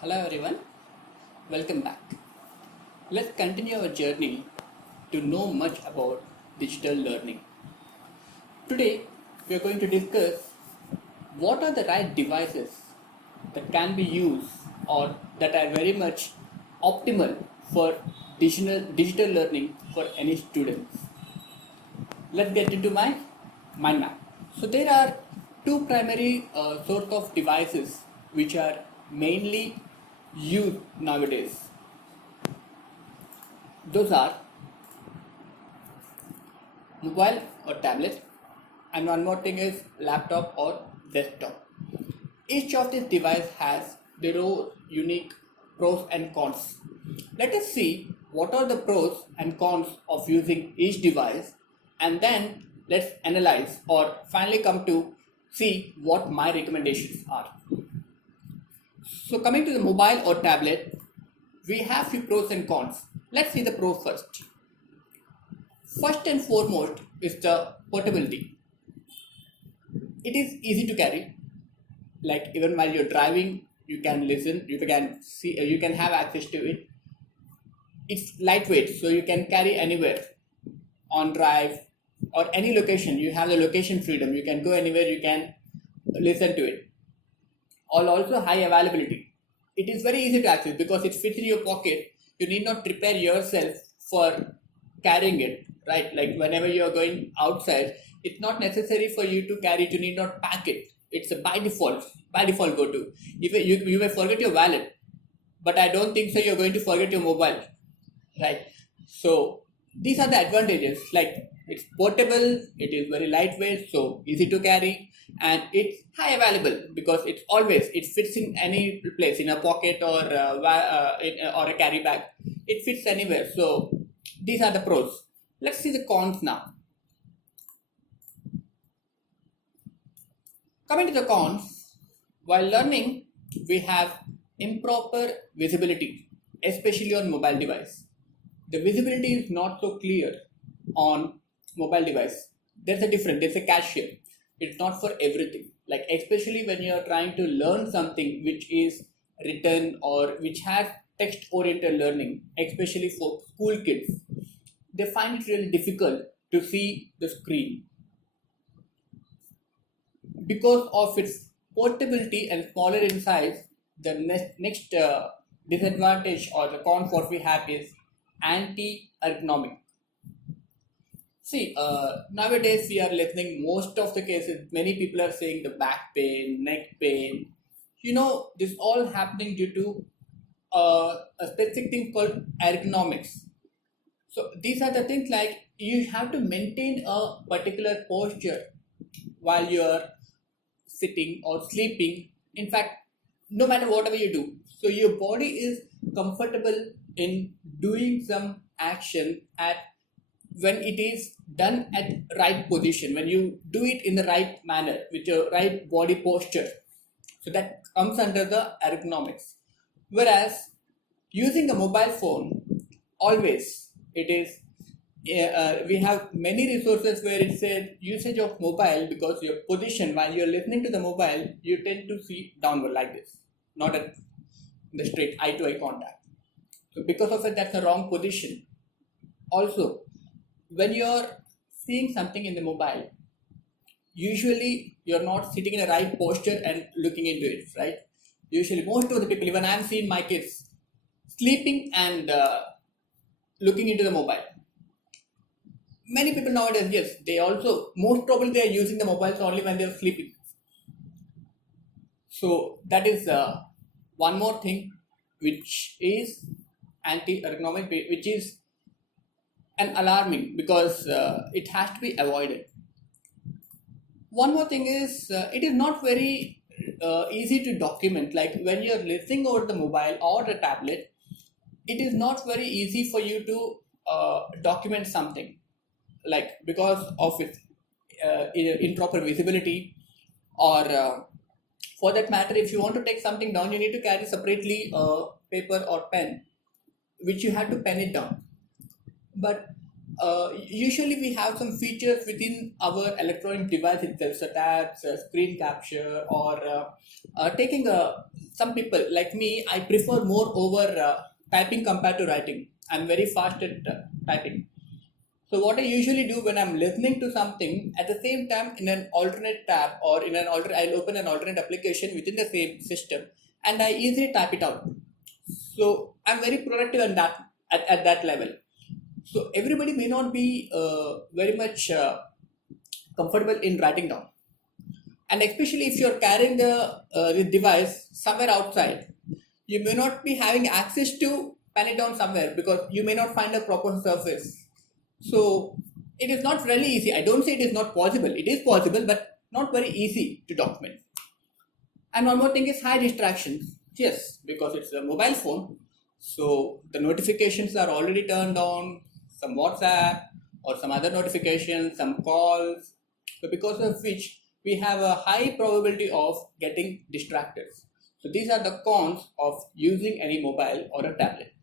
Hello everyone, welcome back. Let's continue our journey to know much about digital learning. Today we are going to discuss what are the right devices that can be used or that are very much optimal for digital learning for any students. Let's get into my mind map. So there are two primary sorts of devices which are mainly used nowadays. Those are mobile or tablet, and one more thing is laptop or desktop. Each of these devices has their own unique pros and cons. Let us see what are the pros and cons of using each device, and then let's analyze or finally come to see what my recommendations are. So coming to the mobile or tablet, we have few pros and cons. Let's see the pros first. First and foremost is the portability. It is easy to carry. Like even while you're driving, you can listen, you can see, you can have access to it. It's lightweight, so you can carry anywhere on drive or any location. You have the location freedom. You can go anywhere. You can listen to it. Or also high availability. It is very easy to access because it fits in your pocket. You need not prepare yourself for carrying it, right? Like whenever you are going outside, it's not necessary for you to carry it. You need not pack it. It's a by default go to. If you may forget your wallet, but I don't think so. You're going to forget your mobile, right? So these are the advantages. Like it's portable, it is very lightweight, so easy to carry, and it's high available because it fits in any place, in a pocket or or a carry bag. It fits anywhere. So these are the pros. Let's see the cons now. Coming to the cons, while learning, we have improper visibility, especially on mobile device. The visibility is not so clear on mobile device. There's a difference, there's a catch here. It's not for everything. Like especially when you're trying to learn something which is written or which has text-oriented learning, especially for school kids, they find it really difficult to see the screen because of its portability and smaller in size. The next disadvantage or the con what we have is anti-ergonomic. See, nowadays we are listening most of the cases. Many people are saying the back pain, neck pain. This all happening due to a specific thing called ergonomics. So these are the things like you have to maintain a particular posture while you are sitting or sleeping. In fact, no matter whatever you do, so your body is comfortable in doing some action at when it is done at right position, when you do it in the right manner with your right body posture. So that comes under the ergonomics. Whereas using a mobile phone, always it is we have many resources where it says usage of mobile, because your position while you're listening to the mobile, you tend to see downward like this, not at the straight eye to eye contact. So because of it, that's the wrong position. Also, when you're seeing something in the mobile, usually you're not sitting in the right posture and looking into it, right? Usually most of the people, even I'm seeing my kids sleeping and looking into the mobile. Many people nowadays, yes, they also most probably they are using the mobiles only when they are sleeping. So that is one more thing which is anti-ergonomic, which is an alarming because it has to be avoided. One more thing is it is not very easy to document. Like when you're listening over the mobile or the tablet, it is not very easy for you to document something, like because of its improper visibility, or for that matter, if you want to take something down, you need to carry separately paper or pen, which you have to pen it down. But usually we have some features within our electronic device itself, such as screen capture or taking some people like me, I prefer more over typing compared to writing. I'm very fast at typing. So what I usually do when I'm listening to something, at the same time in an alternate tab or in an I'll open an alternate application within the same system and I easily type it out. So I'm very productive in that at that level. So everybody may not be very much comfortable in writing down, and especially if you're carrying the device somewhere outside, you may not be having access to pen it down somewhere because you may not find a proper surface. So it is not really easy. I don't say it is not possible. It is possible, but not very easy to document. And one more thing is high distractions. Yes, because it's a mobile phone, so the notifications are already turned on, some WhatsApp or some other notifications, some calls. So because of which we have a high probability of getting distracted. So these are the cons of using any mobile or a tablet.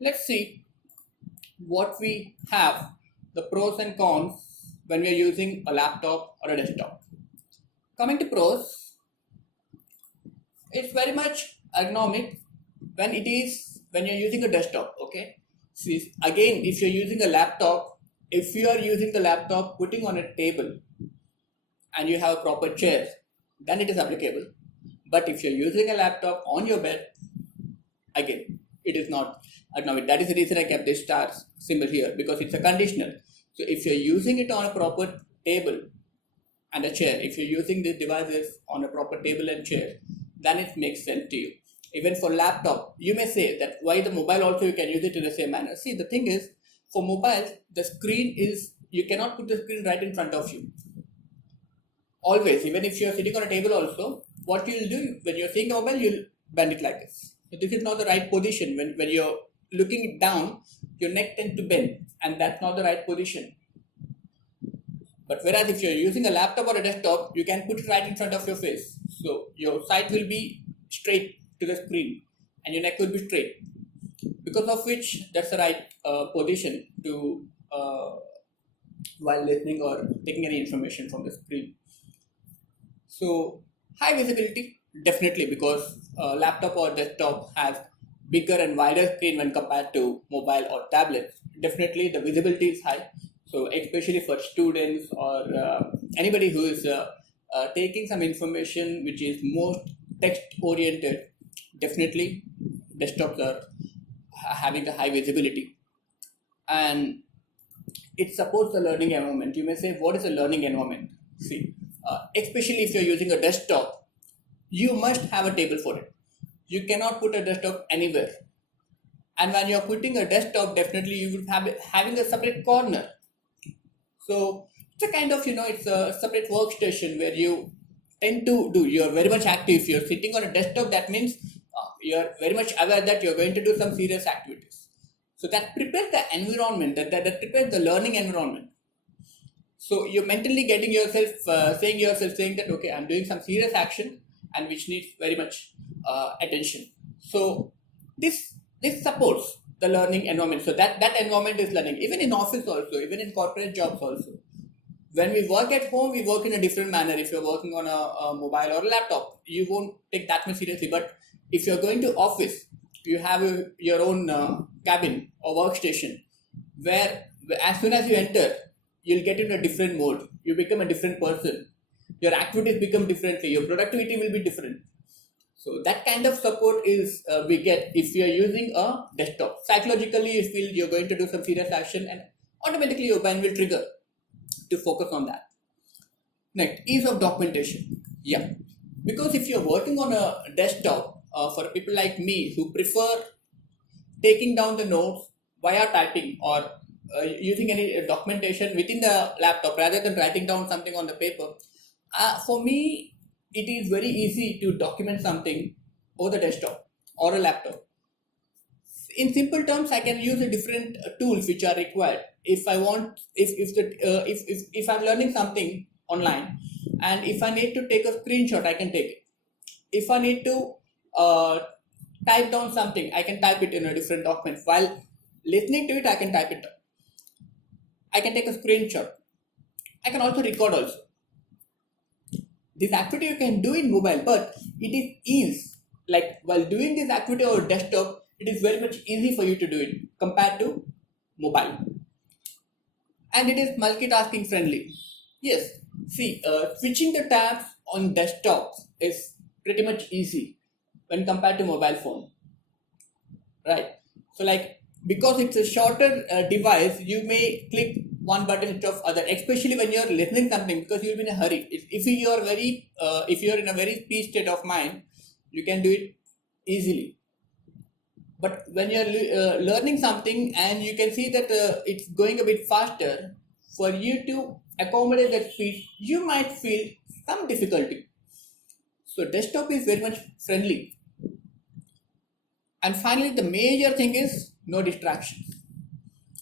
Let's see what we have, the pros and cons when we are using a laptop or a desktop. Coming to pros, it's very much ergonomic when you're using a desktop. Okay, see, again, if you're using a laptop, if you are using the laptop putting on a table and you have a proper chair, then it is applicable. But if you're using a laptop on your bed, again, it is not ergonomic. That is the reason I kept this star symbol here, because it's a conditional. So if you're using it on a proper table and a chair, if you're using these devices on a proper table and chair, then it makes sense to you. Even for laptop, you may say that why the mobile also you can use it in the same manner. See, the thing is, for mobiles, the screen is, you cannot put the screen right in front of you. Always, even if you're sitting on a table also, what you'll do, when you're seeing a mobile, you'll bend it like this. So this is not the right position. When you're looking down, your neck tends to bend, and that's not the right position. But whereas if you're using a laptop or a desktop, you can put it right in front of your face. So your side will be straight to the screen and your neck will be straight. Because of which that's the right position to while listening or taking any information from the screen. So high visibility, definitely, because laptop or desktop has bigger and wider screen when compared to mobile or tablet. Definitely the visibility is high. So especially for students or anybody who is taking some information which is most text oriented, definitely desktops are having a high visibility. And it supports the learning environment. You may say, what is a learning environment? See, especially if you're using a desktop, you must have a table for it. You cannot put a desktop anywhere. And when you're putting a desktop, definitely you will have having a separate corner. So it's a kind of, it's a separate workstation where you tend to do, you're very much active. If you're sitting on a desktop, that means you're very much aware that you're going to do some serious activities. So that prepares the environment, that prepares the learning environment. So you're mentally getting yourself, saying that, okay, I'm doing some serious action and which needs very much attention. So this supports the learning environment. So that environment is learning. Even in office also, even in corporate jobs also. When we work at home, we work in a different manner. If you're working on a mobile or a laptop, you won't take that much seriously. But if you're going to office, you have your own cabin or workstation where as soon as you enter, you'll get in a different mode. You become a different person. Your activities become differently. Your productivity will be different. So that kind of support is we get if you're using a desktop. Psychologically, you feel you're going to do some serious action and automatically your brain will trigger to focus on that. Next, ease of documentation. Yeah, because if you're working on a desktop, for people like me who prefer taking down the notes via typing or using any documentation within the laptop rather than writing down something on the paper, for me, it is very easy to document something over the desktop or a laptop. In simple terms, I can use a different tools which are required. If I want, if I'm learning something online, and if I need to take a screenshot, I can take it. If I need to type down something, I can type it in a different document. While Listening to it, I can type it down. I can take a screenshot. I can also record also. This activity you can do in mobile, but it is ease. Like while doing this activity on desktop, it is very much easy for you to do it compared to mobile. And it is multitasking friendly. Yes, see, switching the tabs on desktops is pretty much easy when compared to mobile phone, right? So like because it's a shorter device, you may click one button instead of other, especially when you're listening something because you'll be in a hurry. If you're if you're in a very peace state of mind, you can do it easily. But when you're learning something and you can see that it's going a bit faster, for you to accommodate that speed, you might feel some difficulty. So desktop is very much friendly. And finally, the major thing is no distractions.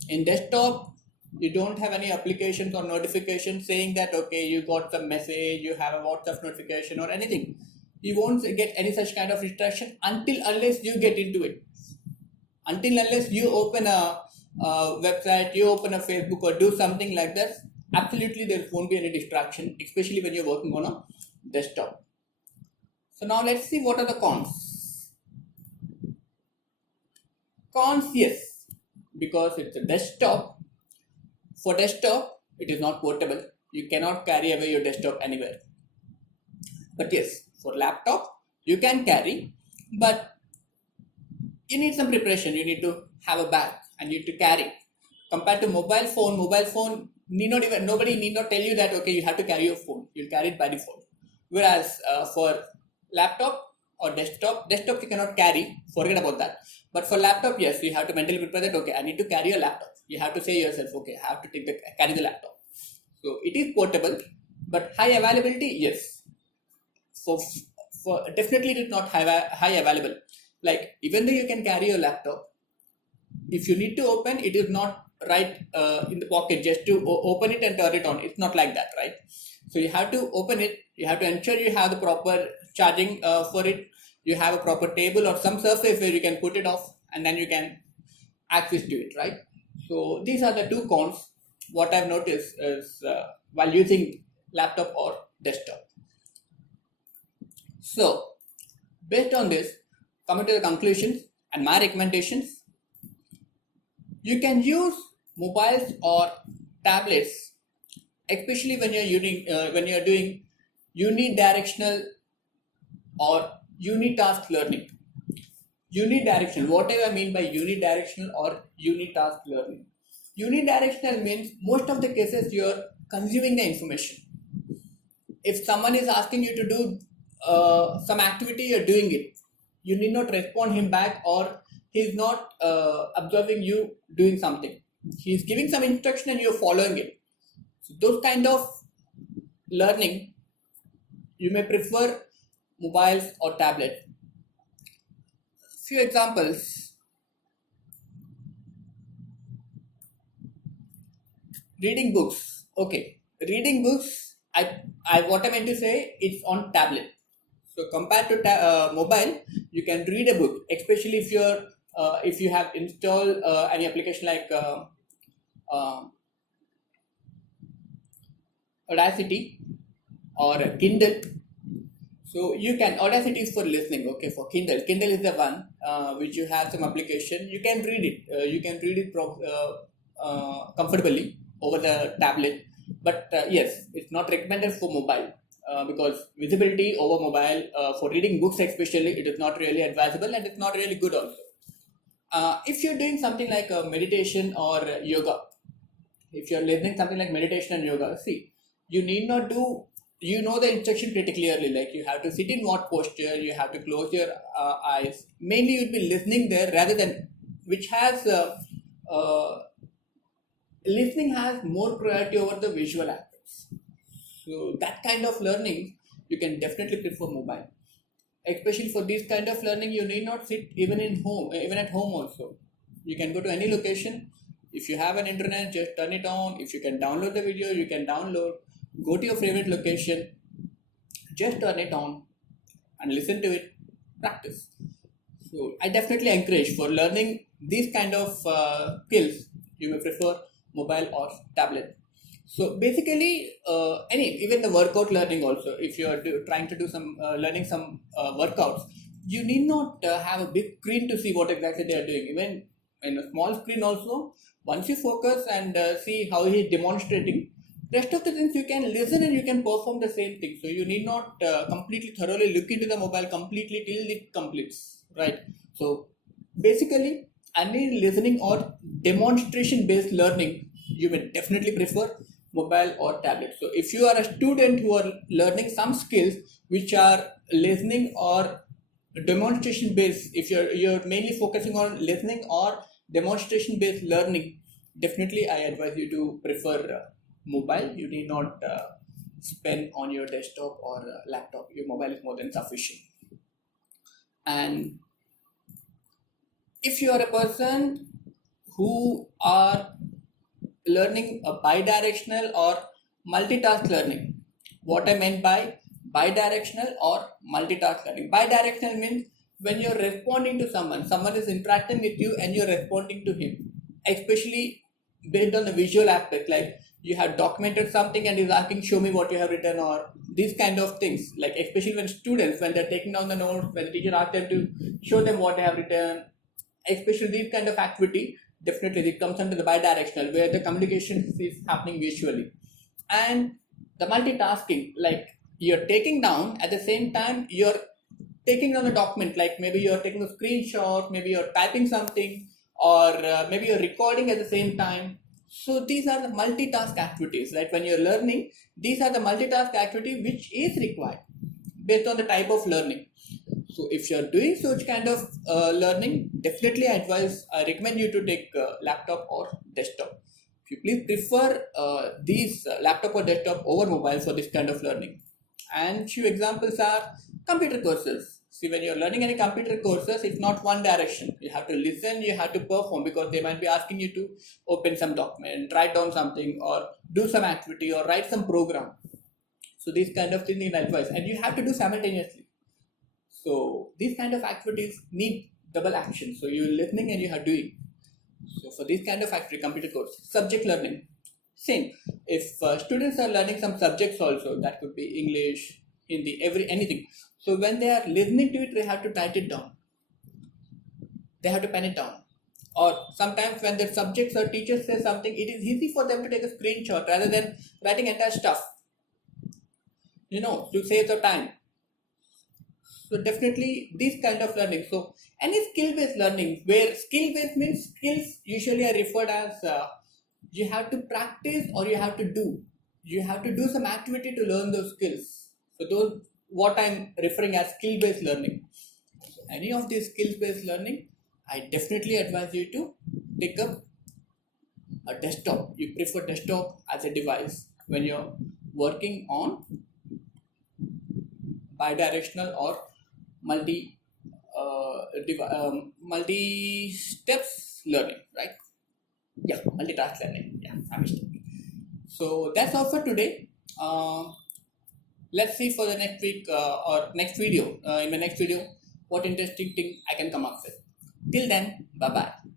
In desktop, you don't have any applications or notifications saying that okay, you got some message, you have a WhatsApp notification or anything. You won't get any such kind of distraction until unless you get into it. Until unless you open a website, you open a Facebook or do something like that, absolutely there won't be any distraction, especially when you're working on a desktop. So now let's see what are the cons. Cons, yes, because it's a desktop. For desktop, it is not portable. You cannot carry away your desktop anywhere. But yes, for laptop, you can carry, but you need some preparation. You need to have a bag and you need to carry. Compared to mobile phone need not even, nobody need not tell you that okay, you have to carry your phone. You'll carry it by default. Whereas for laptop or desktop you cannot carry. Forget about that. But for laptop, yes, you have to mentally prepare that okay, I need to carry a laptop. You have to say yourself okay, I have to carry the laptop. So it is portable, but high availability, yes. For definitely it is not high available. Like even though you can carry your laptop, if you need to open, it is not right in the pocket just to open it and turn it on. It's not like that, right? So you have to open it. You have to ensure you have the proper charging for it. You have a proper table or some surface where you can put it off and then you can access to it, right? So these are the two cons. What I've noticed is while using laptop or desktop. So based on this, coming to the conclusions and my recommendations, you can use mobiles or tablets, especially when you're doing unidirectional or unitask learning. Unidirectional, whatever I mean by unidirectional or unitask learning. Unidirectional means most of the cases you're consuming the information. If someone is asking you to do some activity, you're doing it. You need not respond him back, or he's not observing you doing something. He's giving some instruction and you're following it. So those kind of learning, you may prefer mobiles or tablet. Few examples. Reading books. Okay, reading books. I what I meant to say, it's on tablet. So compared to mobile, you can read a book, especially if you have installed any application like Audacity or Kindle. So you can, Audacity is for listening. Okay, for Kindle is the one which you have some application. You can read it. You can read it comfortably over the tablet. But yes, it's not recommended for mobile. Because visibility over mobile for reading books especially, it is not really advisable and it's not really good also. If you're doing something like meditation or yoga, if you're listening something like meditation and yoga, see, you need not do, you know the instruction pretty clearly, like you have to sit in what posture, you have to close your eyes. Mainly you'll be listening there rather than, which has listening has more priority over the visual aspects. So that kind of learning, you can definitely prefer mobile. Especially for this kind of learning, you need not sit even even at home also. You can go to any location. If you have an internet, just turn it on. If you can download the video, you can download. Go to your favorite location, just turn it on and listen to it. Practice. So I definitely encourage for learning these kind of skills. You may prefer mobile or tablet. So basically, even the workout learning also. If you are trying to do some learning some workouts, you need not have a big screen to see what exactly they are doing. Even in a small screen also, once you focus and see how he is demonstrating, rest of the things you can listen and you can perform the same thing. So you need not completely thoroughly look into the mobile completely till it completes, right? So basically, any listening or demonstration based learning, you will definitely prefer mobile or tablet. So if you are a student who are learning some skills which are listening or demonstration based, if you're mainly focusing on listening or demonstration based learning, definitely I advise you to prefer mobile. You need not spend on your desktop or laptop. Your mobile is more than sufficient. And if you are a person who are learning a bidirectional or multitask learning, what I meant by bidirectional or multitask learning. Bidirectional means when you're responding to someone is interacting with you and you're responding to him, especially based on the visual aspect, like you have documented something and he's asking, show me what you have written, or these kind of things, like especially when students, when they're taking down the notes, when the teacher asks them to show them what they have written, especially this kind of activity, definitely it comes under the bidirectional where the communication is happening visually. And the multitasking, like you're taking down at the same time you're taking down a document, like maybe you're taking a screenshot, maybe you're typing something, or maybe you're recording at the same time. So these are the multitask activities, right? When you're learning, these are the multitask activity which is required based on the type of learning. So if you're doing such kind of learning, definitely I recommend you to take laptop or desktop. If you please prefer these laptop or desktop over mobile for this kind of learning. And few examples are computer courses. See, when you're learning any computer courses, it's not one direction. You have to listen, you have to perform, because they might be asking you to open some document, write down something, or do some activity, or write some program. So these kind of things need advice, and you have to do simultaneously. So these kind of activities need double action. So you're listening and you are doing. So for this kind of activity, computer course, subject learning, same. If students are learning some subjects also, that could be English, Hindi, anything. So when they are listening to it, they have to write it down. They have to pen it down. Or sometimes when the subjects or teachers say something, it is easy for them to take a screenshot rather than writing entire stuff. To save the time. So definitely this kind of learning. So any skill-based learning, where skill-based means skills usually are referred as you have to practice or you have to do. You have to do some activity to learn those skills. So those what I'm referring as skill-based learning. So any of these skills-based learning, I definitely advise you to pick up a desktop. You prefer desktop as a device when you're working on bidirectional or multi steps learning, right? Yeah, multitask learning. Yeah, I understand. So that's all for today. Let's see for the next week or next video. In the next video, what interesting thing I can come up with. Till then, bye bye.